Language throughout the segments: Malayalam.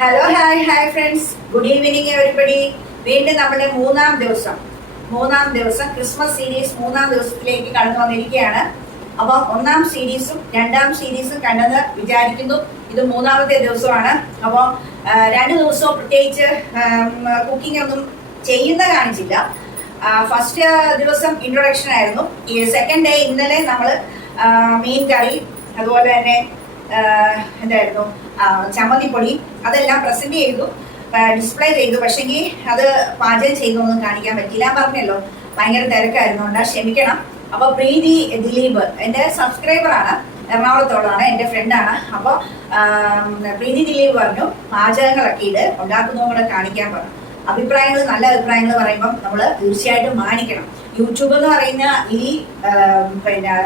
Hello hi hi friends good evening everybody വീണ്ടും നമ്മുടെ മൂന്നാം ദിവസം. മൂന്നാം ദിവസം ക്രിസ്മസ് സീരീസ് മൂന്നാം ദിവസത്തിലേക്ക് കടന്നു വന്നിരിക്കുകയാണ്. അപ്പം ഒന്നാം സീരീസും രണ്ടാം സീരീസും കണ്ടെന്ന് വിചാരിക്കുന്നു. ഇത് മൂന്നാമത്തെ ദിവസമാണ്. അപ്പോൾ രണ്ട് ദിവസവും പ്രത്യേകിച്ച് കുക്കിംഗ് ഒന്നും ചെയ്യുന്ന കാണിച്ചില്ല. ഫസ്റ്റ് ദിവസം ഇൻട്രൊഡക്ഷൻ ആയിരുന്നു. സെക്കൻഡ് ഡേ ഇന്നലെ നമ്മൾ മീൻ കറി അതുപോലെ തന്നെ എന്തായിരുന്നു? ചമ്മന്തിപ്പൊടി അതെല്ലാം പ്രസന്റ് ചെയ്തു ഡിസ്പ്ലേ ചെയ്തു. പക്ഷെങ്കിൽ അത് പാചകം ചെയ്തൊന്നും കാണിക്കാൻ പറ്റില്ല പറഞ്ഞല്ലോ ഭയങ്കര തിരക്കായിരുന്നു. കൊണ്ട് ക്ഷമിക്കണം. അപ്പൊ പ്രീതി ദിലീപ് എന്റെ സബ്സ്ക്രൈബറാണ്. എറണാകുളത്തോടാണ് എന്റെ ഫ്രണ്ടാണ്. അപ്പോൾ പ്രീതി ദിലീപ് പറഞ്ഞു പാചകങ്ങളൊക്കെ ഇത് ഉണ്ടാക്കുന്നതും കൂടെ കാണിക്കാൻ പറഞ്ഞു. അഭിപ്രായങ്ങൾ നല്ല അഭിപ്രായങ്ങൾ പറയുമ്പോൾ നമ്മൾ തീർച്ചയായിട്ടും മാനിക്കണം. യൂട്യൂബ് എന്ന് പറയുന്ന ഈ പിന്നെ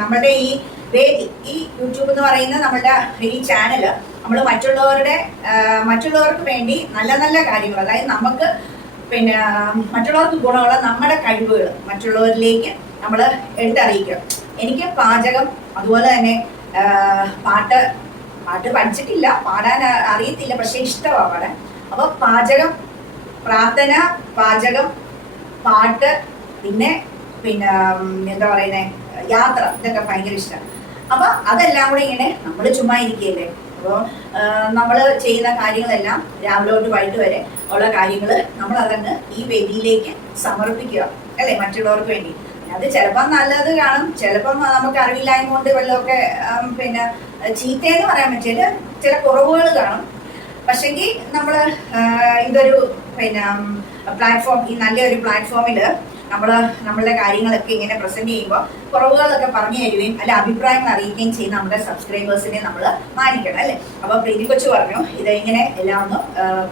നമ്മളുടെ ഈ വേദി ഈ യൂട്യൂബ് എന്ന് പറയുന്ന നമ്മുടെ ഈ ചാനൽ നമ്മൾ മറ്റുള്ളവരുടെ മറ്റുള്ളവർക്ക് വേണ്ടി നല്ല നല്ല കാര്യങ്ങൾ അതായത് നമുക്ക് പിന്നെ മറ്റുള്ളവർക്ക് ഗുണമുള്ള നമ്മുടെ കഴിവുകൾ മറ്റുള്ളവരിലേക്ക് നമ്മൾ എടുത്തറിയിക്കണം. എനിക്ക് പാചകം അതുപോലെ തന്നെ പാട്ട് പാട്ട് പഠിച്ചിട്ടില്ല പാടാൻ അറിയത്തില്ല പക്ഷെ ഇഷ്ടമാണ് പാടാൻ. അപ്പൊ പാചകം പ്രാർത്ഥന പാചകം പാട്ട് പിന്നെ പിന്നെ എന്താ പറയുന്നേ യാത്ര ഇതൊക്കെ ഭയങ്കര ഇഷ്ടമാണ് അപ്പൊ അതെല്ലാം കൂടെ ഇങ്ങനെ നമ്മൾ ചുമ്മാ ഇരിക്കുകയല്ലേ? അപ്പോൾ നമ്മൾ ചെയ്യുന്ന കാര്യങ്ങളെല്ലാം രാവിലെ തൊട്ട് വൈകിട്ട് വരെ ഉള്ള കാര്യങ്ങൾ നമ്മൾ അതങ്ങ് ഈ വേദിയിലേക്ക് സമർപ്പിക്കുക അല്ലേ മറ്റുള്ളവർക്ക് വേണ്ടി. അത് ചിലപ്പം നല്ലത് കാണും ചിലപ്പം നമുക്ക് അറിവില്ലായ്മ കൊണ്ട് വല്ലതൊക്കെ പിന്നെ ചീത്തയെന്ന് പറയാൻ പറ്റില്ല ചില കുറവുകൾ കാണും. പക്ഷെങ്കിൽ നമ്മൾ ഇതൊരു പിന്നെ പ്ലാറ്റ്ഫോം ഈ നല്ലൊരു പ്ലാറ്റ്ഫോമിൽ നമ്മൾ നമ്മളുടെ കാര്യങ്ങളൊക്കെ ഇങ്ങനെ പ്രസന്റ് ചെയ്യുമ്പോൾ കുറവുകളൊക്കെ പറഞ്ഞു തരുകയും അല്ല അഭിപ്രായങ്ങൾ അറിയിക്കുകയും ചെയ്യുന്ന നമ്മുടെ സബ്സ്ക്രൈബേഴ്സിനെ നമ്മൾ മാനിക്കണം അല്ലേ? അപ്പോൾ പ്രീതി കൊച്ചു പറഞ്ഞു ഇത് ഇങ്ങനെ എല്ലാം ഒന്ന്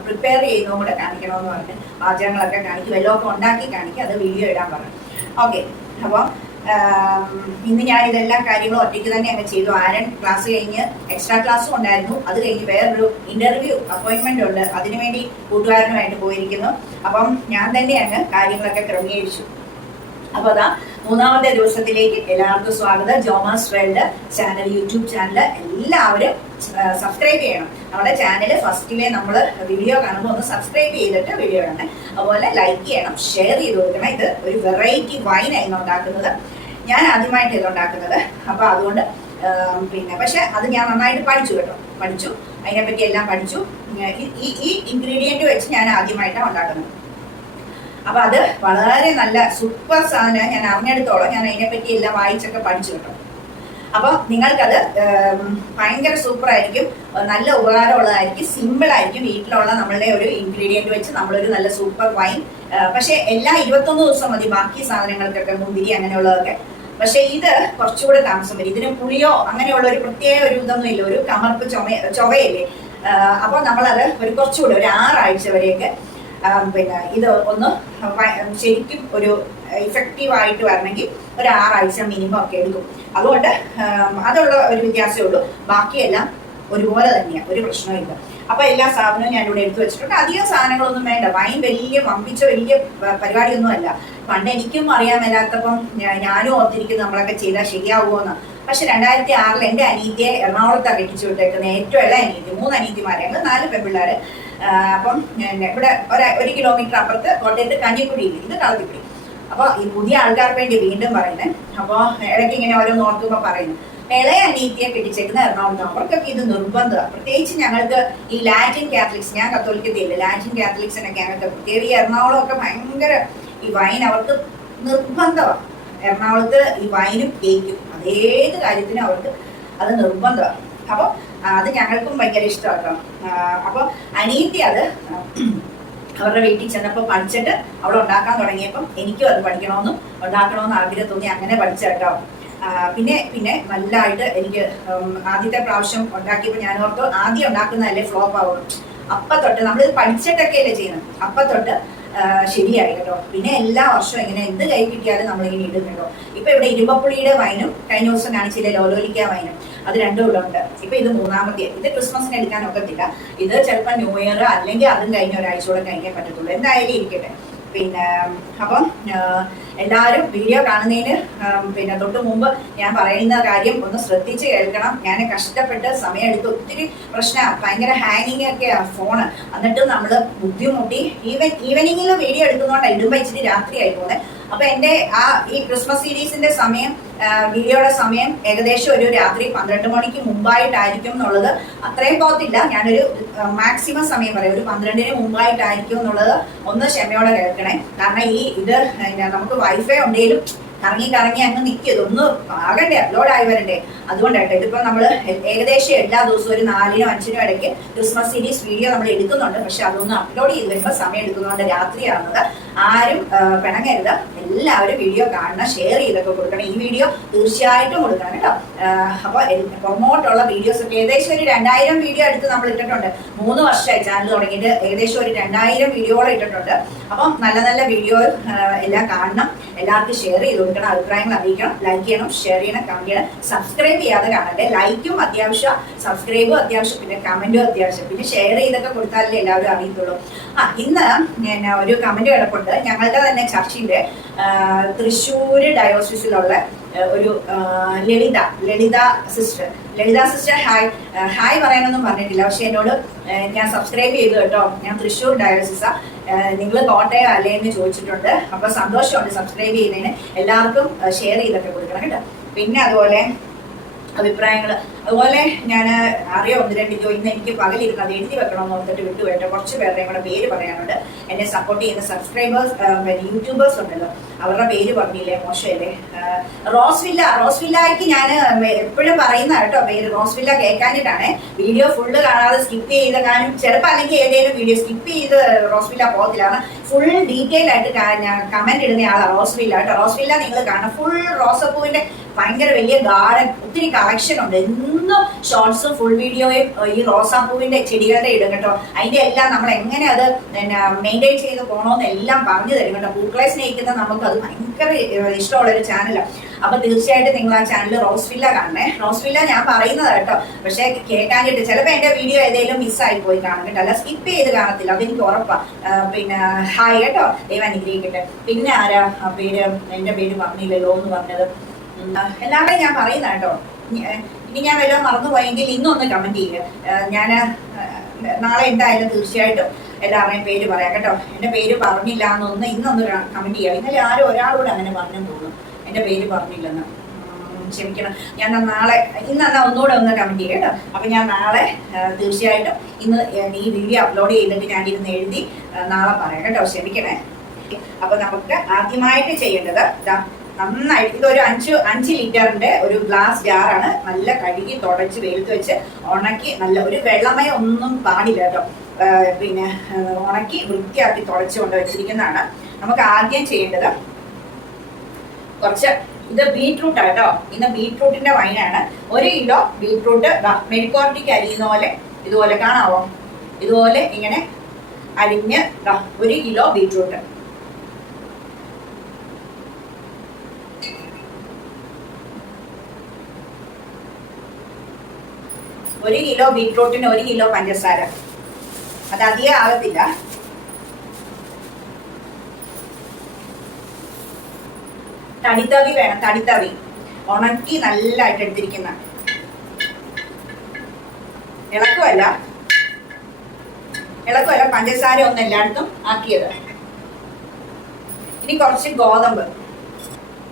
പ്രിപ്പയർ ചെയ്യുന്നതും കൂടെ കാണിക്കണമെന്ന് പറഞ്ഞു പാചകങ്ങളൊക്കെ കാണിക്കും എല്ലാം ഒക്കെ ഉണ്ടാക്കി കാണിക്കും അത് വീഡിയോ ഇടാൻ പറഞ്ഞു. ഓക്കെ അപ്പോൾ ഇന്ന് ഞാൻ ഇതെല്ലാം കാര്യങ്ങളും ഒറ്റയ്ക്ക് തന്നെ അങ്ങ് ചെയ്തു. ആരൻ ക്ലാസ് കഴിഞ്ഞ് എക്സ്ട്രാ ക്ലാസ്സും ഉണ്ടായിരുന്നു. അത് കഴിഞ്ഞ് വേറൊരു ഇന്റർവ്യൂ അപ്പോയിന്റ്മെന്റ് ഉണ്ട്. അതിനുവേണ്ടി കൂട്ടുകാരനുമായിട്ട് പോയിരിക്കുന്നു. അപ്പം ഞാൻ തന്നെ അങ്ങ് കാര്യങ്ങളൊക്കെ ക്രമീകരിച്ചു. അപ്പൊ അതാ മൂന്നാമത്തെ ദിവസത്തിലേക്ക് എല്ലാവർക്കും സ്വാഗതം. Jomas world channel YouTube channel. എല്ലാവരും സബ്സ്ക്രൈബ് ചെയ്യണം. നമ്മുടെ ചാനൽ ഫസ്റ്റിലെ നമ്മൾ വീഡിയോ കാണുമ്പോൾ ഒന്ന് സബ്സ്ക്രൈബ് ചെയ്തിട്ട് വീഡിയോ കാണണം അതുപോലെ ലൈക്ക് ചെയ്യണം ഷെയർ ചെയ്ത് കൊടുക്കണം. ഇത് ഒരു വെറൈറ്റി വൈൻ ആയിരുന്നു ഉണ്ടാക്കുന്നത്. ഞാൻ ആദ്യമായിട്ട് ഇത് ഉണ്ടാക്കുന്നത്. അപ്പൊ അതുകൊണ്ട് പിന്നെ പക്ഷെ അത് ഞാൻ നന്നായിട്ട് പഠിച്ചു കേട്ടോ. പഠിച്ചു. അതിനെപ്പറ്റി എല്ലാം പഠിച്ചു. ഈ- ഈ ഇൻഗ്രീഡിയന്റ് വെച്ച് ഞാൻ ആദ്യമായിട്ടാണ് ഉണ്ടാക്കുന്നത്. അപ്പൊ അത് വളരെ നല്ല സൂപ്പർ സാധനം ഞാൻ അറിഞ്ഞെടുത്തോളം ഞാൻ അതിനെപ്പറ്റി എല്ലാം വായിച്ചൊക്കെ പഠിച്ചു കേട്ടോ. അപ്പൊ നിങ്ങൾക്കത് ഭയങ്കര സൂപ്പർ ആയിരിക്കും. നല്ല ഉപകാരമുള്ളതായിരിക്കും. സിമ്പിൾ ആയിരിക്കും വീട്ടിലുള്ള നമ്മളുടെ ഒരു ഇൻഗ്രീഡിയന്റ് വെച്ച് നമ്മളൊരു നല്ല സൂപ്പർ വൈൻ പക്ഷെ എല്ലാ ഇരുപത്തൊന്ന് ദിവസം മതി ബാക്കി സാധനങ്ങൾക്കൊക്കെ മുന്തിരി അങ്ങനെയുള്ളതൊക്കെ. പക്ഷെ ഇത് കുറച്ചുകൂടെ താമസം വരും. ഇതിന് പുളിയോ അങ്ങനെയുള്ള ഒരു പ്രത്യേക ഒരു ഇതൊന്നും ഇല്ല. ഒരു കമർപ്പ് ചുമ ചുവയില്ലേ? അപ്പൊ നമ്മളത് ഒരു കുറച്ചുകൂടെ ഒരു ആറാഴ്ച വരെയൊക്കെ പിന്നെ ഇത് ഒന്ന് ശരിക്കും ഒരു ഇഫക്റ്റീവ് ആയിട്ട് വരണമെങ്കിൽ ഒരു ആറാഴ്ച മിനിമം ഒക്കെ എടുക്കും. അതുകൊണ്ട് അതുള്ള ഒരു വ്യത്യാസമേ ഉള്ളൂ. ബാക്കിയെല്ലാം ഒരുപോലെ തന്നെയാണ് ഒരു പ്രശ്നമില്ല അപ്പൊ എല്ലാ സാധനവും ഞാൻ ഇവിടെ എടുത്തു വെച്ചിട്ടുണ്ട്. അധികം സാധനങ്ങളൊന്നും വേണ്ട. വൈൻ വലിയ വമ്പിച്ച വലിയ പരിപാടിയൊന്നും അല്ല പണ്ട് എനിക്കും അറിയാൻ മേലാത്തപ്പം ഞാനും ഓർത്തിരിക്കും നമ്മളൊക്കെ ചെയ്താൽ ശരിയാവുമോന്ന് പക്ഷെ രണ്ടായിരത്തി ആറിൽ എന്റെ അനീതിയെ എറണാകുളത്താണ് കെട്ടിച്ചു വിട്ടേക്കുന്നത്. ഏറ്റവും ഇളയ അനീതി മൂന്ന് അനീതിമാരെ ഞങ്ങൾ നാല് പെൺപിള്ളേർ അപ്പം ഇവിടെ ഒരു കിലോമീറ്റർ അപ്പുറത്ത് കോട്ടയത്ത് കഞ്ഞിക്കുഴിയിൽ ഇത് കളത്തിക്കുടി. അപ്പോൾ ഈ പുതിയ ആൾക്കാർക്ക് വേണ്ടി വീണ്ടും പറയുന്നത് അപ്പോൾ ഇടയ്ക്ക് ഇങ്ങനെ ഓരോ നോക്കുമ്പോൾ പറയുന്നു. ഇളയ അനീതിയെ കെട്ടിച്ചേക്കുന്ന എറണാകുളത്ത് അവർക്കൊക്കെ ഇത് നിർബന്ധമാണ് പ്രത്യേകിച്ച് ഞങ്ങൾക്ക് ഈ ലാറ്റിൻ കാത്തലിക്സ് ഞാൻ കത്തോലിക്കത്തില്ല ലാറ്റിൻ കാത്തലിക്സിനൊക്കെ ഞങ്ങൾക്ക് പ്രത്യേകിച്ച് ഈ എറണാകുളം ഒക്കെ ഭയങ്കര ഈ വൈൻ അവർക്ക് നിർബന്ധമാണ്. എറണാകുളത്ത് ഈ വൈനും കേക്കും. അതേത് കാര്യത്തിനും അവർക്ക് അത് നിർബന്ധമാണ്. അപ്പോൾ അത് ഞങ്ങൾക്കും ഭയങ്കര ഇഷ്ടമാണ് കേട്ടോ. അപ്പോൾ അനീതി അത് അവരുടെ വീട്ടിൽ ചെന്നപ്പോൾ പഠിച്ചിട്ട് അവിടെ ഉണ്ടാക്കാൻ തുടങ്ങിയപ്പം എനിക്കും അത് പഠിക്കണമെന്നും ഉണ്ടാക്കണമെന്ന് ആഗ്രഹം തോന്നി. അങ്ങനെ പഠിച്ച കേട്ടോ. പിന്നെ പിന്നെ നല്ലതായിട്ട് എനിക്ക് ആദ്യത്തെ പ്രാവശ്യം ഉണ്ടാക്കിയപ്പോൾ ഞാൻ ഓർത്തു ആദ്യം ഉണ്ടാക്കുന്നതല്ലേ ഫ്ലോപ്പ് ആവുള്ളൂ. അപ്പത്തൊട്ട് തൊട്ട് നമ്മൾ പഠിച്ചിട്ടൊക്കെ അല്ലേ ചെയ്യുന്നത്. അപ്പൊ തൊട്ട് ആ, ശരിയായി കേട്ടോ പിന്നെ എല്ലാ വർഷവും ഇങ്ങനെ എന്ത് കൈ കിട്ടിയാലും നമ്മളിങ്ങനെ ഇടും കേട്ടോ. ഇപ്പൊ ഇവിടെ ഇരുമ്പപ്പുളിയുടെ വൈനും കഴിഞ്ഞ ദിവസം കാണിച്ചില്ലേ ലോലോലിക്ക വൈനും. അത് രണ്ടും ഇവിടെ ഉണ്ട്. ഇപ്പൊ ഇത് മൂന്നാമത്തെ ഇത് ക്രിസ്മസിന് എടുക്കാൻ ഒക്കത്തില്ല. ഇത് ചിലപ്പോൾ ന്യൂ ഇയർ അല്ലെങ്കിൽ അതും കഴിഞ്ഞ ഒരാഴ്ചയോടെ കഴിക്കാൻ പറ്റത്തുള്ളൂ. എന്തായാലും ഇരിക്കട്ടെ. പിന്നെ അപ്പം എല്ലാവരും വീഡിയോ കാണുന്നതിന് പിന്നെ തൊട്ട് മുമ്പ് ഞാൻ പറയുന്ന കാര്യം ഒന്ന് ശ്രദ്ധിച്ച് കേൾക്കണം. ഞാൻ കഷ്ടപ്പെട്ട് സമയമെടുത്ത് ഒത്തിരി പ്രശ്ന ഭയങ്കര ഹാങ്ങിങ് ഒക്കെയാണ് ഫോണ് എന്നിട്ട് നമ്മൾ ബുദ്ധിമുട്ടി. ഈവൻ ഈവനിങ്ങിൽ വീഡിയോ എടുക്കുന്നതുകൊണ്ട് ഇടുമ്പോൾ ഇച്ചിരി രാത്രിയായി പോകുന്നത് അപ്പൊ എന്റെ ആ ഈ ക്രിസ്മസ് സീരീസിന്റെ സമയം വീഡിയോയുടെ സമയം ഏകദേശം ഒരു രാത്രി പന്ത്രണ്ട് മണിക്ക് മുമ്പായിട്ടായിരിക്കും എന്നുള്ളത് അത്രയും പോകത്തില്ല. ഞാനൊരു മാക്സിമം സമയം പറയാം. ഒരു പന്ത്രണ്ടിന് മുമ്പായിട്ടായിരിക്കും എന്നുള്ളത് ഒന്ന് ക്ഷമയോടെ കേൾക്കണേ. കാരണം ഈ ഇത് നമുക്ക് വൈഫൈ ഉണ്ടെങ്കിലും കറങ്ങി കറങ്ങി അങ്ങ് നിൽക്കിയത് ഒന്ന് ആകണ്ടേ അപ്ലോഡ് ആയി വരണ്ടേ. അതുകൊണ്ടായിട്ട് ഇതിപ്പോ നമ്മൾ ഏകദേശം എല്ലാ ദിവസവും ഒരു നാലിനും അഞ്ചിനും ഇടയ്ക്ക് ക്രിസ്മസ് സീരീസ് വീഡിയോ നമ്മൾ എടുക്കുന്നുണ്ട്. പക്ഷെ അതൊന്ന് അപ്ലോഡ് ചെയ്ത് വരുമ്പോൾ സമയം എടുക്കുന്നതുകൊണ്ട് രാത്രിയാവുന്നത് ആരും പിണങ്ങരുത്. എല്ലാവരും വീഡിയോ കാണണം ഷെയർ ചെയ്തൊക്കെ കൊടുക്കണം. ഈ വീഡിയോ തീർച്ചയായിട്ടും കൊടുക്കണം കേട്ടോ. അപ്പോൾ പുറമോട്ടുള്ള വീഡിയോസ് ഒക്കെ ഏകദേശം ഒരു രണ്ടായിരം വീഡിയോ എടുത്ത് നമ്മൾ ഇട്ടിട്ടുണ്ട്. മൂന്ന് വർഷമായി ചാനൽ തുടങ്ങിയിട്ട് ഏകദേശം ഒരു രണ്ടായിരം വീഡിയോകൾ ഇട്ടിട്ടുണ്ട്. അപ്പം നല്ല നല്ല വീഡിയോ എല്ലാം കാണണം. എല്ലാവർക്കും ഷെയർ ചെയ്ത് കൊടുക്കണം അഭിപ്രായങ്ങൾ അറിയിക്കണം ലൈക്ക് ചെയ്യണം ഷെയർ ചെയ്യണം കമന്റ് ചെയ്യണം. സബ്സ്ക്രൈബ് ചെയ്യാതെ കാണട്ടെ ലൈക്കും അത്യാവശ്യം സബ്സ്ക്രൈബും അത്യാവശ്യം പിന്നെ കമന്റും അത്യാവശ്യം. പിന്നെ ഷെയർ ചെയ്തൊക്കെ കൊടുത്താലേ എല്ലാവരും അറിയത്തുള്ളൂ. ആ ഇന്ന് പിന്നെ ഒരു കമന്റ് കിടപ്പുണ്ട്. ഞങ്ങളുടെ തന്നെ ചർച്ചിന്റെ തൃശ്ശൂര് ഡയോസിസിലുള്ള ഒരു Lalitha Lalitha sister Lalitha sister hi hi പറയാനൊന്നും പറഞ്ഞിട്ടില്ല. പക്ഷെ എന്നോട് ഞാൻ സബ്സ്ക്രൈബ് ചെയ്തു കേട്ടോ. ഞാൻ തൃശ്ശൂർ ഡയോസിസാ നിങ്ങൾ കോട്ടയം അല്ലേ എന്ന് ചോദിച്ചിട്ടുണ്ട്. അപ്പൊ സന്തോഷമുണ്ട് സബ്സ്ക്രൈബ് ചെയ്യുന്നതിന്. എല്ലാവർക്കും ഷെയർ ചെയ്തൊക്കെ കൊടുക്കണം കേട്ടോ. പിന്നെ അതുപോലെ അഭിപ്രായങ്ങൾ അതുപോലെ ഞാൻ അറിയാം ഒന്ന് രണ്ട് ഇന്ന് എനിക്ക് പകലിരുന്ന് അത് എഴുതി വെക്കണമെന്ന് ഓർത്തിട്ട് വിട്ടു കേട്ടോ കുറച്ച് പേരുടെ കൂടെ പേര് പറയാനുണ്ട്. എന്നെ സപ്പോർട്ട് ചെയ്യുന്ന സബ്സ്ക്രൈബേഴ്സ് യൂട്യൂബേഴ്സ് ഉണ്ടല്ലോ. അവരുടെ പേര് പറഞ്ഞില്ലേ മോശമല്ലേ ആ, റോസ് വില്ല റോസ് വില്ലായിക്ക് ഞാൻ എപ്പോഴും പറയുന്ന കേട്ടോ പേര്. റോസ് വില്ല കേൾക്കാനിട്ടാണ് വീഡിയോ ഫുള്ള് കാണാതെ സ്കിപ്പ് ചെയ്ത് കാണും ചിലപ്പോൾ അല്ലെങ്കിൽ ഏതെങ്കിലും വീഡിയോ സ്കിപ്പ് ചെയ്ത് റോസ് വില്ല പോകത്തില്ല ഫുൾ ഡീറ്റെയിൽ ആയിട്ട് കമന്റ് ഇടുന്ന ആളാണ് റോസ് വില്ല കേട്ടോ. റോസ് വില്ല നിങ്ങൾ കാണാം ഫുൾ റോസപ്പൂവിന്റെ ഭയങ്കര വലിയ ഗാർഡൻ ഒത്തിരി കളക്ഷൻ ഉണ്ട്. ഷോർട്സും ഫുൾ വീഡിയോയും ഈ റോസാപ്പൂവിന്റെ ചെടികളുടെ ഇടും കേട്ടോ. അതിന്റെ എല്ലാം നമ്മൾ എങ്ങനെ അത് മെയിന്റെയിൻ ചെയ്ത് പോകണമെന്ന് എല്ലാം പറഞ്ഞു തരും കേട്ടോ. പൂക്കളെ സ്നേഹിക്കുന്ന നമുക്ക് അത് ഭയങ്കര ഇഷ്ടമുള്ള ഒരു ചാനലാണ് അപ്പൊ തീർച്ചയായിട്ടും നിങ്ങൾ ആ ചാനൽ റോസ് വില്ല കാണണേ. റോസ് വില്ല ഞാൻ പറയുന്നത് കേട്ടോ. പക്ഷെ കേൾക്കാനായിട്ട് ചിലപ്പോൾ എന്റെ വീഡിയോ ഏതെങ്കിലും മിസ്സായി പോയി കാണും കേട്ടോ. അല്ല സ്കിപ്പ് ചെയ്ത് കാണത്തില്ല. അതെനിക്ക് ഉറപ്പാ. പിന്നെ ഹായ് കേട്ടോ. ദൈവം അനുഗ്രഹിക്കട്ടെ. പിന്നെ ആരാ? പേര് എന്റെ പേര് പറഞ്ഞില്ലല്ലോ എന്ന് പറഞ്ഞത്. എല്ലാവരെയും ഞാൻ പറയുന്ന കേട്ടോ. ഇനി, ഞാൻ വല്ലതും മറന്നുപോയെങ്കിൽ ഇന്നൊന്ന് കമന്റ് ചെയ്യുക ഞാൻ നാളെ എന്തായാലും തീർച്ചയായിട്ടും എല്ലാവരുടെയും പേര് പറയാം കേട്ടോ. എന്റെ പേര് പറഞ്ഞില്ല എന്നൊന്ന് ഇന്നൊന്ന് കമന്റ് ചെയ്യാം. ഇന്നലെ ആരും ഒരാളോട് അങ്ങനെ പറഞ്ഞു തോന്നും എന്റെ പേര് പറഞ്ഞില്ലെന്ന്. ക്ഷമിക്കണം. ഞാൻ നാളെ ഇന്ന് എന്നാ ഒന്നുകൂടെ ഒന്ന് കമന്റ് ചെയ്യാം കേട്ടോ. അപ്പൊ ഞാൻ നാളെ തീർച്ചയായിട്ടും ഇന്ന് ഈ വീഡിയോ അപ്ലോഡ് ചെയ്തിട്ട് ഞാൻ ഇരുന്ന് എഴുതി നാളെ പറയാം കേട്ടോ. ക്ഷമിക്കണേ. അപ്പൊ നമുക്ക് ആദ്യമായിട്ട് ചെയ്യേണ്ടത് ഇതാ നന്നായിട്ട് ഇതൊരു അഞ്ച് അഞ്ച് ലിറ്ററിന്റെ ഒരു ഗ്ലാസ് ജാറാണ് നല്ല കഴുകി തുടച്ച് വെയിലത്ത് വെച്ച് ഉണക്കി നല്ല ഒരു വെള്ളമയം ഒന്നും പാടില്ല കേട്ടോ. പിന്നെ ഉണക്കി വൃത്തിയാക്കി തുടച്ച് കൊണ്ട് വെച്ചിരിക്കുന്നതാണ്. നമുക്ക് ആദ്യം ചെയ്യേണ്ടത് കുറച്ച് ഇത് ബീട്രൂട്ട് കേട്ടോ. ഇന്ന് ബീട്രൂട്ടിന്റെ വൈനാണ്. ഒരു കിലോ ബീട്രൂട്ട് മെഴുക്കോർട്ടിക്ക് അരിയുന്ന പോലെ ഇതുപോലെ കാണാവോ? ഇതുപോലെ ഇങ്ങനെ അരിഞ്ഞ് ഒരു കിലോ ബീട്രൂട്ട്. ഒരു കിലോ ബീട്രൂട്ടിന് ഒരു കിലോ പഞ്ചസാര. അത് അധികം ആകത്തില്ല തടിത്തവി വേണം തടിത്തവി ഉണക്കി നല്ലതായിട്ട് എടുത്തിരിക്കുന്ന. ഇളക്കുമല്ല ഇളക്കുമല്ല പഞ്ചസാര ഒന്ന് എല്ലായിടത്തും ആക്കിയത്. ഇനി കുറച്ച് ഗോതമ്പ്.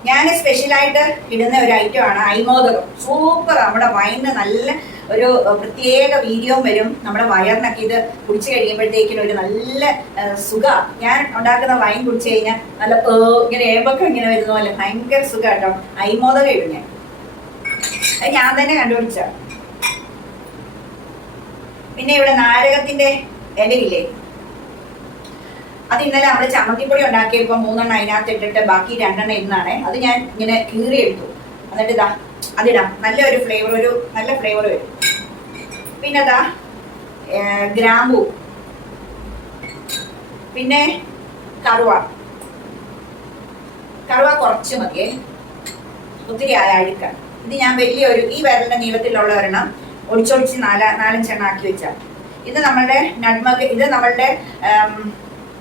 ഞാൻ സ്പെഷ്യലായിട്ട് ഇടുന്ന ഒരു ഐറ്റം ആണ് അയ്മോദകം. സൂപ്പർ നമ്മുടെ വൈന്ന് നല്ല ഒരു പ്രത്യേക വീര്യവും വരും. നമ്മുടെ വയറിനൊക്കെ ഇത് കുടിച്ചു കഴിയുമ്പോഴത്തേക്കിനും ഒരു നല്ല സുഖ. ഞാൻ ഉണ്ടാക്കുന്ന വൈൻ കുടിച്ചു കഴിഞ്ഞാൽ നല്ല ഇങ്ങനെ ഏമ്പൊക്കെ ഇങ്ങനെ വരുന്ന പോലെ ഭയങ്കര സുഖ കേട്ടോ അയ്മോദകം ഇടും ഞാൻ. അത് ഞാൻ തന്നെ കണ്ടുപിടിച്ച. പിന്നെ ഇവിടെ നാരകത്തിന്റെ ഇലയില്ലേ? അത് ഇന്നലെ അവിടെ ചമ്മന്തിപ്പൊടി ഉണ്ടാക്കിയപ്പോൾ മൂന്നെണ്ണം അതിനകത്ത് ഇട്ടിട്ട് ബാക്കി രണ്ടെണ്ണം ഇരുന്നാണ്. അത് ഞാൻ ഇങ്ങനെ കീറി എടുത്തു എന്നിട്ട് ഇതാ അതിടാം. നല്ലൊരു ഫ്ലേവർ ഒരു നല്ല ഫ്ലേവർ വരും. പിന്നെ അതാ ഗ്രാമ്പു. പിന്നെ കറുവ. കറുവ കുറച്ച് മതിയേ. ഒത്തിരി ആയ അഴുക്ക ഇത് ഞാൻ വലിയൊരു ഈ വിരലിന്റെ നീളത്തിലുള്ള ഒരെണ്ണം ഒടിച്ചൊടിച്ച് നാല നാലഞ്ചെണ്ണം ആക്കി വെച്ച ഇത് നമ്മളുടെ നന്മക ഇത് നമ്മളുടെ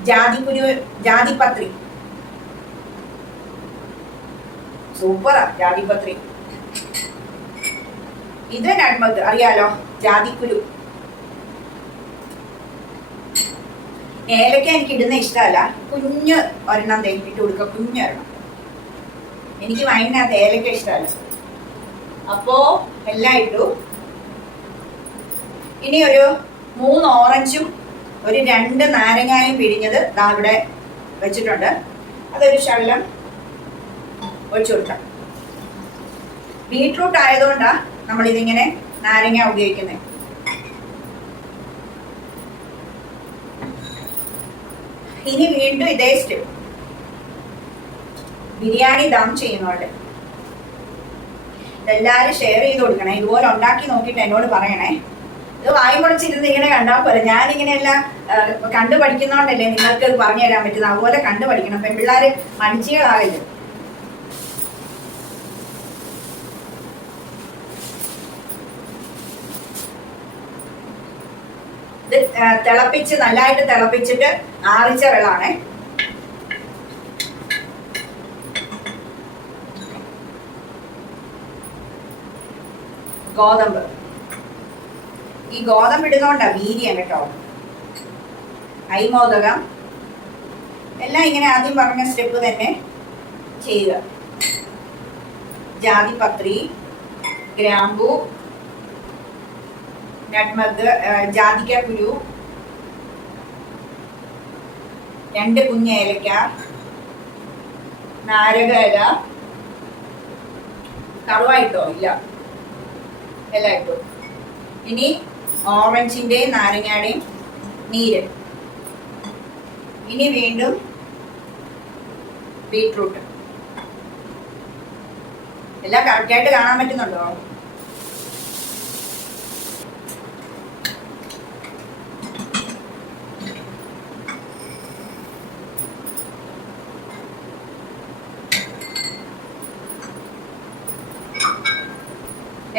ജാതിക്കുരു ജാതിപത്രി. സൂപ്പറാ ജാതിപത്രി. ഇത് നന്മത് അറിയാലോ? ജാതിക്കുരു. ഏലക്ക എനിക്ക് ഇടുന്ന ഇഷ്ടമല്ല. കുഞ്ഞ് ഒരെണ്ണം തേക്കിട്ട് കൊടുക്കുക കുഞ്ഞൊരെണ്ണം എനിക്ക് വൈകുന്നേരത്ത് ഏലക്ക ഇഷ്ടമല്ല. അപ്പോ എല്ലാം ഇട്ടു. ഇനി ഒരു മൂന്ന് ഓറഞ്ചും ഒരു രണ്ട് നാരങ്ങായും പിഴിഞ്ഞത് ദാ ഇവിടെ വെച്ചിട്ടുണ്ട്. അതൊരു ശകലം ഒഴിച്ചു കൊടുക്കാം. ബീട്രൂട്ട് ആയതുകൊണ്ടാ നമ്മൾ ഇതിങ്ങനെ നാരങ്ങ ഉപയോഗിക്കുന്നത് ഇനി വീണ്ടും ഇതേ സ്റ്റെപ്പ്. ബിരിയാണി ദം ചെയ്യുന്നുണ്ട് ഇതെല്ലാരും ഷെയർ ചെയ്ത് കൊടുക്കണേ. ഇതുപോലെ ഉണ്ടാക്കി നോക്കിയിട്ട് എന്നോട് പറയണേ. ഇത് വായി മുടച്ചിരുന്ന് ഇങ്ങനെ കണ്ടാൽ പോലെ ഞാനിങ്ങനെയെല്ലാം കണ്ടു പഠിക്കുന്നോണ്ടല്ലേ നിങ്ങൾക്ക് പറഞ്ഞു തരാൻ പറ്റുന്നത്. അതുപോലെ കണ്ടു പഠിക്കണം. പെൺപിള്ളേര് മടിച്ചുകളാവില്ല തിളപ്പിച്ച് നല്ലതായിട്ട് തിളപ്പിച്ചിട്ട് ആറിച്ച വെള്ളമാണേ ഗോതമ്പ്. ഈ ഗോതമ്പ് ഇടുന്നോണ്ടാ വീര്യം കേട്ടോ. ഐമോദകം എല്ലാം ഇങ്ങനെ ആദ്യം പറഞ്ഞ സ്റ്റെപ്പ് തന്നെ ചെയ്യുക. ജാതിപത്രി ഗ്രാമ്പു നട്മഗ് ജാതിക്ക കുരു രണ്ട് കുഞ്ഞ ഏലക്ക നാരക ഇല കറുവായിട്ടോ ഇല്ല. എല്ലാം ഇനി ഓറഞ്ചിന്റെ നാരങ്ങയുടെയും നീര്. ഇനി വീണ്ടും ബീട്രൂട്ട്. എല്ലാം കറക്റ്റായിട്ട് കാണാൻ പറ്റുന്നുണ്ടോ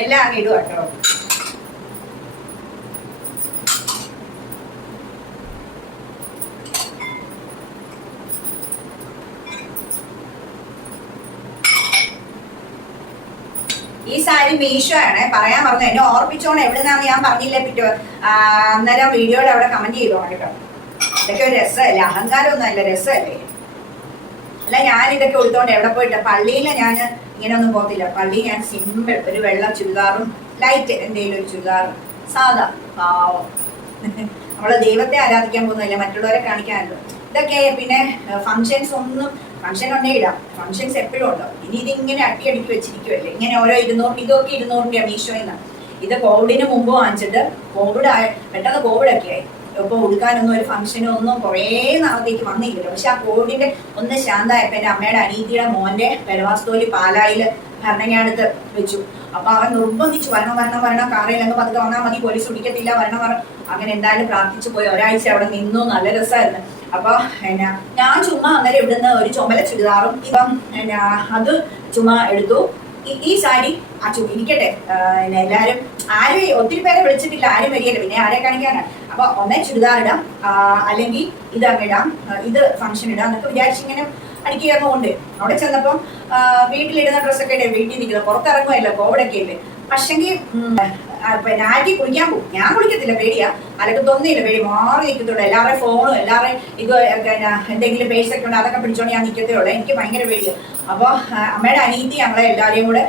എല്ലാം ഇടുക കേട്ടോ ഈ സാരി മീഷോ ആണ് പറയാൻ പറഞ്ഞു എന്നെ ഓർപ്പിച്ചോണം എവിടുന്നാന്ന് ഞാൻ പറഞ്ഞില്ലേ പിറ്റോ അന്നേരം വീഡിയോയുടെ അവിടെ കമന്റ് ചെയ്തോണം കേട്ടോ. ഇതൊക്കെ ഒരു രസമല്ലേ? അഹങ്കാരം ഒന്നും അല്ല രസമല്ലേ? അല്ല ഞാൻ ഇതൊക്കെ ഉടുത്തോണ്ട് എവിടെ പോയിട്ട്? പള്ളിയിൽ ഞാൻ ഇങ്ങനെ ഒന്നും പോകത്തില്ല. പള്ളി ഞാൻ സിമ്പിൾ ഒരു വെള്ള ചുരിദാറും ലൈറ്റ് എന്തെങ്കിലും ഒരു ചുരിദാറും. സാധാ. പാവം. നമ്മൾ ദൈവത്തെ ആരാധിക്കാൻ പോകുന്നില്ല മറ്റുള്ളവരെ കാണിക്കാനല്ലോ. ഇതൊക്കെ പിന്നെ ഫങ്ഷൻസ് ഒന്നും ഫങ്ഷൻ ഉണ്ടേ ഇടാം ഫങ്ഷൻസ് എപ്പോഴും ഉണ്ടോ ഇനി ഇതിങ്ങനെ അട്ടിയടിക്ക് വെച്ചിരിക്കുമല്ലേ ഇങ്ങനെ ഓരോ ഇരുന്നൂറ് ഇതൊക്കെ ഇരുന്നൂറ് രൂപ മീഷോയിൽ നിന്ന് ഇത് കോവിഡിന് മുമ്പ് വാങ്ങിച്ചിട്ട് കോവിഡ് ആയ പെട്ടെന്ന് കോവിഡൊക്കെ ആയി ഇപ്പൊ ഉടുക്കാനൊന്നും ഒരു ഫംഗ്ഷനോ ഒന്നും കുറേ നാളത്തേക്ക് വന്നില്ലല്ലോ പക്ഷെ ആ കോവിഡിന്റെ ഒന്ന് ശാന്തമായപ്പോ എന്റെ അമ്മയുടെ അനീതിയുടെ മോന്റെ പെരവാസ്തോലി പാലായിൽ ഭരണങ്ങാനത്ത് വെച്ചു. അപ്പൊ അവൻ നിർബന്ധിച്ചു വരണം വരണം വരണം. കാറിൽ അങ്ങ് പതുക്കെ വന്നാൽ മതി പോലീസ് പിടിക്കത്തില്ല വരണം വരണം. അങ്ങനെ എന്തായാലും പ്രാർത്ഥിച്ചു പോയി. ഒരാഴ്ച അവിടെ നിന്നു. നല്ല രസമായിരുന്നു. അപ്പൊ എന്നാ ഞാൻ ചുമ്മാ അന്നേരം ഇവിടുന്ന് ഒരു ചുമല ചുരിദാറും ഇപ്പം എന്നാ അത് ചുമ്മാ എടുത്തു. ഈ- സാരി ആ ചു ഇരിക്കട്ടെ. പിന്നെ എല്ലാരും ആരും ഒത്തിരി പേരെ വിളിച്ചിട്ടില്ല ആരും വരികയില്ല. പിന്നെ ആരെ കാണിക്കാനാണ്? അപ്പൊ ഒന്നേ ചുരിദാർ ഇടാം അല്ലെങ്കിൽ ഇത് അങ്ങ് ഇടാം ഇത് ഫംഗ്ഷൻ ഇടാം എന്നൊക്കെ വിചാരിച്ചിങ്ങനെ അടിക്കുക കൊണ്ട്. അവിടെ ചെന്നപ്പം വീട്ടിലിടുന്ന ഡ്രസ്സൊക്കെ ഇടേ വീട്ടിൽ നിൽക്കുന്നത് പുറത്തിറങ്ങുമല്ലോ കോവിഡൊക്കെ ഇല്ലേ. പക്ഷെങ്കിൽ പിന്നെ ആറ്റി കുളിക്കാൻ പോകും. ഞാൻ കുളിക്കത്തില്ല പേടിയാ. അതൊക്കെ തോന്നിയില്ല പേടി. മാറി നിൽക്കത്തുള്ളൂ. എല്ലാവരുടെയും ഫോണും എല്ലാവരുടെയും ഇത് എന്തെങ്കിലും പേഴ്സൊക്കെ ഉണ്ട് അതൊക്കെ പിടിച്ചോണ്ട് ഞാൻ നിൽക്കത്തേ ഉള്ളൂ. എനിക്ക് ഭയങ്കര പേടിയാണ് അപ്പോൾ അമ്മയുടെ അനീതി ഞങ്ങളെ എല്ലാവരെയും കൂടെ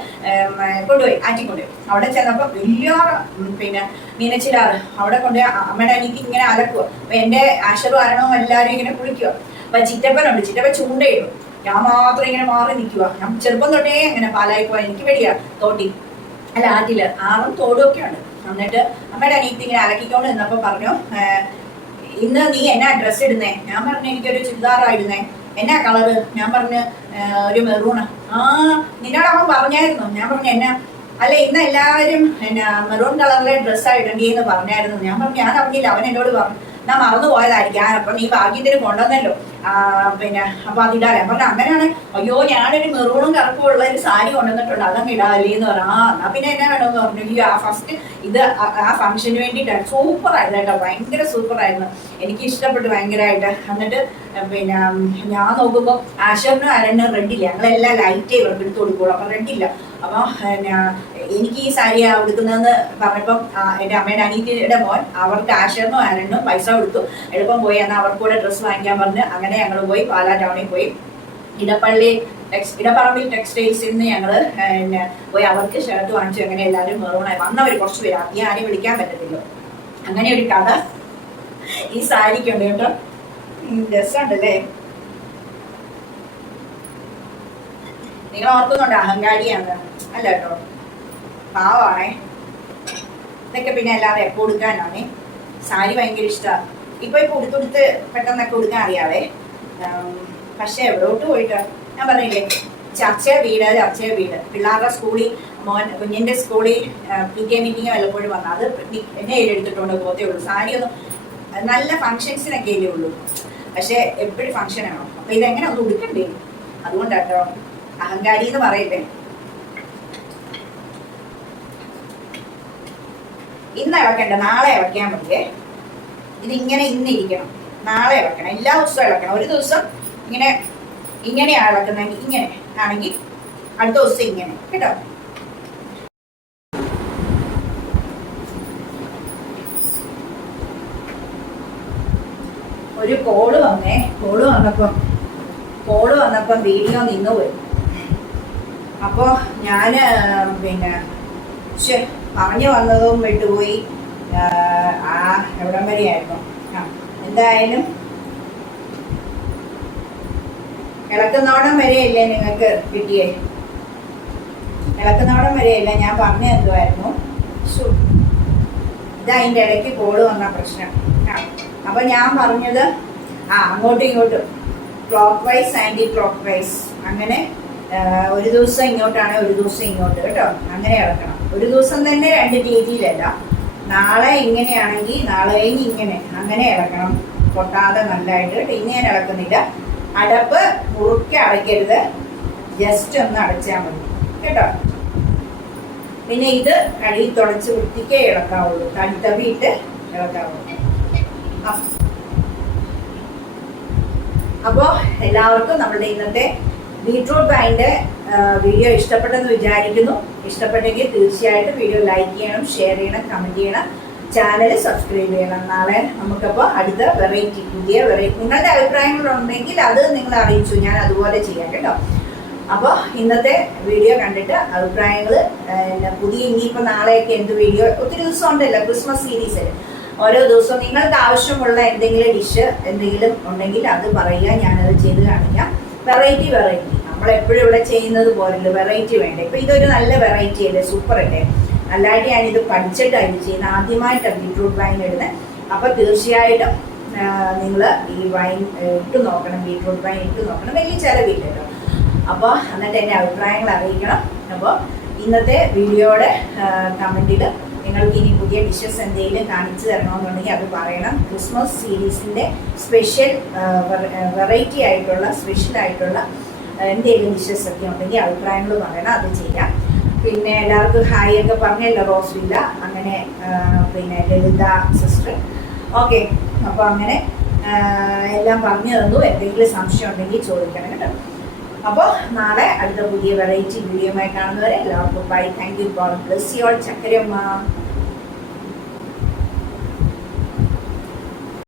കൊണ്ടുപോയി ആറ്റി കൊണ്ടുപോയി അവിടെ ചെന്നപ്പോൾ വലിയ പിന്നെ മീനച്ചിലാറ്. അവിടെ കൊണ്ടുപോയി അമ്മയുടെ അനീതി ഇങ്ങനെ അലക്കുക അപ്പൊ എന്റെ ആശീർവാദവും അരണവും എല്ലാവരും ഇങ്ങനെ കുളിക്കുക അപ്പൊ ചിറ്റപ്പനുണ്ട് ചിറ്റപ്പൻ ചൂണ്ടയിടും. ഞാൻ മാത്രം ഇങ്ങനെ മാറി നിൽക്കുക ഞാൻ ചെറുപ്പം തൊട്ടേ ഇങ്ങനെ പാലായി പോയാൽ എനിക്ക് വെടിയാ തോട്ടി അല്ല ആറ്റിൽ ആറും തോടും ഒക്കെ ഉണ്ട്. എന്നിട്ട് അമ്മയുടെ അനിയത്തി ഇങ്ങനെ അലക്കിക്കൊണ്ട് നിന്നപ്പോ പറഞ്ഞു "ഏഹ്, ഇന്ന് നീ എന്നാ ഡ്രസ്സ് ഇടുന്നേ? ഞാൻ പറഞ്ഞു എനിക്കൊരു ചുരിദാറാ ഇടുന്നേ. എന്നാ കളറ്? ഞാൻ പറഞ്ഞ് ഒരു മെറൂണ്. ആ നിന്നോട് അവൻ പറഞ്ഞായിരുന്നു. ഞാൻ പറഞ്ഞു എന്നാ? അല്ല ഇന്ന് എല്ലാവരും എന്നാ മെറൂൺ കളറിലെ ഡ്രസ്സാണ് പറഞ്ഞായിരുന്നു. ഞാൻ പറഞ്ഞു ഞാൻ അറിഞ്ഞില്ല. അവൻ എന്നോട് പറഞ്ഞു എന്നാ മറന്നു പോയതായിരിക്കും. അപ്പൊ നീ ഭാഗ്യത്തിന് കൊണ്ടുവന്നല്ലോ. പിന്നെ അപ്പൊ അതിടാലേ അപ്പൊ അങ്ങനെയാണ് അയ്യോ ഞാനൊരു മെറൂണും കറുപ്പും ഉള്ള ഒരു സാരി കൊണ്ടുവന്നിട്ടുണ്ട്. അതങ്ങ് ഇടാലേ എന്ന് പറഞ്ഞു. ആ എന്നാ പിന്നെ എന്നാ വേണമെന്ന് പറഞ്ഞു. ഈ ആ ഫസ്റ്റ് ഇത് ആ- ഫംഗ്ഷന് വേണ്ടിയിട്ടാണ്. സൂപ്പർ ആയിരുന്നു കേട്ടോ. ഭയങ്കര സൂപ്പർ ആയിരുന്നു. എനിക്ക് ഇഷ്ടപ്പെട്ടു ഭയങ്കരമായിട്ട് എന്നിട്ട് പിന്നെ ഞാൻ നോക്കുമ്പോൾ ആശറിനും അരണ്ണും റെഡില്ല ഞങ്ങളെല്ലാം ലൈറ്റേ ഇവർക്ക് എടുത്തു കൊടുക്കുള്ളൂ. അപ്പൊ റെഡില്ല അപ്പൊ എനിക്ക് ഈ സാരി കൊടുക്കുന്നതെന്ന് പറഞ്ഞപ്പം എന്റെ അമ്മയുടെ അനീറ്റിയുടെ മോൻ അവർക്ക് ആശറിനും അരണ്ണും പൈസ കൊടുത്തു. എളുപ്പം പോയി എന്നാൽ അവർക്ക് കൂടെ ഡ്രസ്സ് വാങ്ങിക്കാൻ പറഞ്ഞ് അങ്ങനെ ഞങ്ങൾ പോയി പാലാ ടൗണിൽ പോയി. ഇടപ്പള്ളി ഇടപ്പറമ്പിൽ ടെക്സ്റ്റൈൽസിൽ നിന്ന് ഞങ്ങൾ പിന്നെ പോയി അവർക്ക് ഷർട്ട് വാങ്ങിച്ചു. അങ്ങനെ എല്ലാവരും മെറൂണായി വന്നവര് കുറച്ച് പേര്. അധികം ആരെയും വിളിക്കാൻ പറ്റത്തില്ല. അങ്ങനെ ഒരു കഥ ഈ സാരിക്കുണ്ട് കേട്ടോ. രസമുണ്ടല്ലേ? നിങ്ങൾ ഓർക്കുന്നുണ്ട് അഹങ്കാരിയാണ്. അല്ല കേട്ടോ. പാവാണേ. ഇതൊക്കെ പിന്നെ എപ്പോ കൊടുക്കാനാണേ സാരി ഭയങ്കര ഇഷ്ടമാണ് ഇപ്പൊ ഇപ്പൊ ഉടുത്തുടുത്ത് പെട്ടെന്നൊക്കെ കൊടുക്കാൻ അറിയാവേ? പക്ഷെ എവിടോട്ട് പോയിട്ട്? ഞാൻ പറഞ്ഞില്ലേ ചർച്ച വീട് ചർച്ച വീട്. പിള്ളേരുടെ സ്കൂളിൽ മോൻ കുഞ്ഞിന്റെ സ്കൂളിൽ പി കെ മീറ്റിംഗ് വല്ലപ്പോഴും വന്നു. അത് എന്നെ എടുത്തിട്ടുണ്ട് പോത്തേ ഉള്ളൂ. സാരി ഒന്നും നല്ല ഫങ്ഷൻസിനൊക്കെ ഇല്ലേ ഉള്ളൂ. പക്ഷെ എപ്പോഴും ഫങ്ഷൻ ആണോ. അപ്പൊ ഇതെങ്ങനെ ഒന്ന് ഉടുക്കണ്ടേ? അതുകൊണ്ടാട്ടോ. അഹങ്കാരി എന്ന് പറയട്ടെ ഇന്ന് ഇളക്കണ്ട നാളെ ഇളക്കാൻ പറ്റേ ഇതിങ്ങനെ ഇന്ന് ഇരിക്കണം. നാളെ ഇളക്കണം. എല്ലാ ദിവസവും ഇളക്കണം. ഒരു ദിവസം ഇങ്ങനെ ഇങ്ങനെയാണ് ഇളക്കുന്നെങ്കിൽ ഇങ്ങനെ ആണെങ്കിൽ അടുത്ത ദിവസം ഇങ്ങനെ. കേട്ടോ? ഒരു കോൾ വന്നേ. കോൾ വന്നപ്പം കോൾ വന്നപ്പം വീഡിയോ നിന്നു പോയി അപ്പോൾ ഞാൻ പിന്നെ ശേ പറഞ്ഞു വന്നതും വിട്ടുപോയി. ആ, എവിടം വരെയായിരുന്നു ആ എന്തായാലും ഇളക്കുന്നോടം വരെയല്ലേ നിങ്ങൾക്ക് കിട്ടിയേ? ഇളക്കുന്നോടം വരെയല്ല ഞാൻ പറഞ്ഞു എന്തുമായിരുന്നു ഇതാ അതിന്റെ ഇടയ്ക്ക് കോൾ വന്ന പ്രശ്നം. ആ അപ്പൊ ഞാൻ പറഞ്ഞത് ആ അങ്ങോട്ടും ഇങ്ങോട്ടും. Clockwise anticlockwise. അങ്ങനെ ഒരു ദിവസം ഇങ്ങോട്ടാണ് ഒരു ദിവസം ഇങ്ങോട്ട് കേട്ടോ? അങ്ങനെ ഇളക്കണം. ഒരു ദിവസം തന്നെ രണ്ട് രീതിയിലല്ല. നാളെ ഇങ്ങനെയാണെങ്കിൽ നാളെ കഴിഞ്ഞ് ഇങ്ങനെ. അങ്ങനെ ഇളക്കണം. പൊട്ടാതെ നല്ലതായിട്ട് കേട്ടോ? ഞാൻ ഇളക്കുന്നില്ല. അടപ്പ് മുറുക്കി അടയ്ക്കരുത്. ജസ്റ്റ് ഒന്ന് അടച്ചാൽ മതി കേട്ടോ? പിന്നെ ഇത് കഴുകി തുടച്ച് വൃത്തിക്കേ ഇളക്കാവുള്ളൂ. തടിത്തവിട്ട് ഇളക്കാവുള്ളൂ. അ- അപ്പോ എല്ലാവർക്കും നമ്മുടെ ഇന്നത്തെ ബീട്രൂട്ട് പായിന്റെ വീഡിയോ ഇഷ്ടപ്പെട്ടെന്ന് വിചാരിക്കുന്നു. ഇഷ്ടപ്പെട്ടെങ്കിൽ തീർച്ചയായിട്ടും വീഡിയോ ലൈക്ക് ചെയ്യണം ഷെയർ ചെയ്യണം കമന്റ് ചെയ്യണം ചാനൽ സബ്സ്ക്രൈബ് ചെയ്യണം. നാളെ നമുക്കപ്പോൾ അടുത്ത വെറൈറ്റി പുതിയ വെറൈറ്റി നിങ്ങളുടെ അഭിപ്രായങ്ങളുണ്ടെങ്കിൽ അത് നിങ്ങൾ അറിയിച്ചു. ഞാൻ അതുപോലെ ചെയ്യാം കേട്ടോ. അപ്പോൾ ഇന്നത്തെ വീഡിയോ കണ്ടിട്ട് അഭിപ്രായങ്ങൾ പുതിയ ഇനിയിപ്പോൾ നാളെയൊക്കെ എന്ത് വീഡിയോ? ഒത്തിരി ദിവസം ഉണ്ടല്ലോ ക്രിസ്മസ് സീരീസിൽ ഓരോ ദിവസവും നിങ്ങൾക്ക് ആവശ്യമുള്ള എന്തെങ്കിലും ഡിഷ് എന്തെങ്കിലും ഉണ്ടെങ്കിൽ അത് പറയുക ഞാനത് ചെയ്ത് കാണിക്കാം. Variety variety. നമ്മൾ എപ്പോഴും ഇവിടെ ചെയ്യുന്നത് പോലല്ലോ വെറൈറ്റി വേണ്ടേ? ഇപ്പം ഇതൊരു നല്ല വെറൈറ്റി അല്ലേ? സൂപ്പർ അല്ലേ? നല്ലതായിട്ട് ഞാനിത് പഠിച്ചിട്ടാണ് ഇത് ചെയ്യുന്നത് ആദ്യമായിട്ടാണ് ബീട്രൂട്ട് വൈൻ ഇടുന്നത് അപ്പോൾ തീർച്ചയായിട്ടും നിങ്ങൾ ഈ വൈൻ ഇട്ട് നോക്കണം ബീട്രൂട്ട് വൈൻ ഇട്ട് നോക്കണം. വലിയ ചിലവില്ല കേട്ടോ അപ്പോൾ എന്നിട്ട് എന്റെ അഭിപ്രായങ്ങൾ അറിയിക്കണം. അപ്പോൾ ഇന്നത്തെ വീഡിയോയുടെ കമന്റിൽ നിങ്ങൾക്ക് ഇനി പുതിയ ഡിഷസ് എന്തെങ്കിലും കാണിച്ചു തരണമെന്നുണ്ടെങ്കിൽ അത് പറയണം. ക്രിസ്മസ് സീരീസിന്റെ സ്പെഷ്യൽ വെറൈറ്റി ആയിട്ടുള്ള സ്പെഷ്യൽ ആയിട്ടുള്ള എന്തെങ്കിലും ഒക്കെ ഉണ്ടെങ്കിൽ അഭിപ്രായങ്ങൾ പറയണം അത് ചെയ്യാം. പിന്നെ എല്ലാവർക്കും ഹായ് ഒക്കെ പറഞ്ഞല്ലോ റോസ്വില്ല അങ്ങനെ പിന്നെ ലളിത സിസ്റ്റർ ഓക്കെ അപ്പോൾ അങ്ങനെ എല്ലാം പറഞ്ഞു തന്നു. എന്തെങ്കിലും സംശയം ഉണ്ടെങ്കിൽ ചോദിക്കണം കേട്ടോ. അപ്പോൾ നാളെ അടുത്ത പുതിയ വെറൈറ്റി വീഡിയോ വീഡിയോയുമായി കാണുന്നവരെ എല്ലാവർക്കും bye thank you for bless your ചക്കരമ്മ.